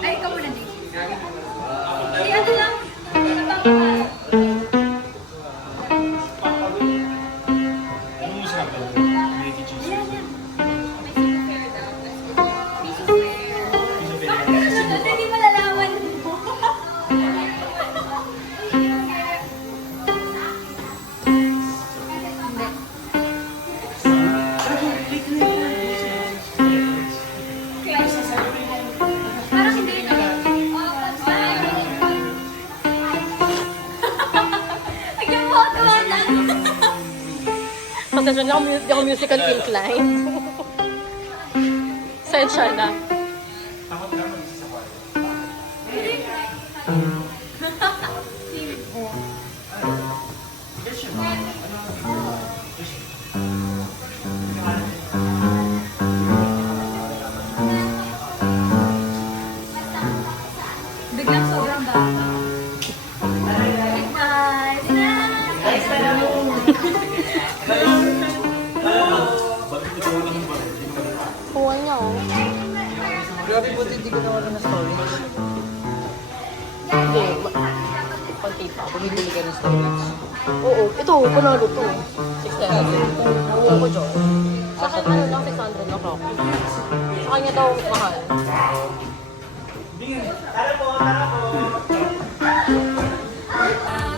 Ay, ikaw muna din. Ay, ano lang. Anong usapan? Lady cheese. Hindi malalaman mo. Parang hindi na. Nagkapotohan na. Pasensya na hindi ako musical inclined. Sensya na. Takot na mag-isa Biglang sobrang baba. Kuha niya oh. Grabe buti hindi ko nawalan na storage. Hindi. Konti pa. Bumibili ka ng storage. Oo. Ito, panalo to. 600. Oo ko dyan. Sa akin ano lang, 600 na ako. Sa kanya daw mahal. Ah,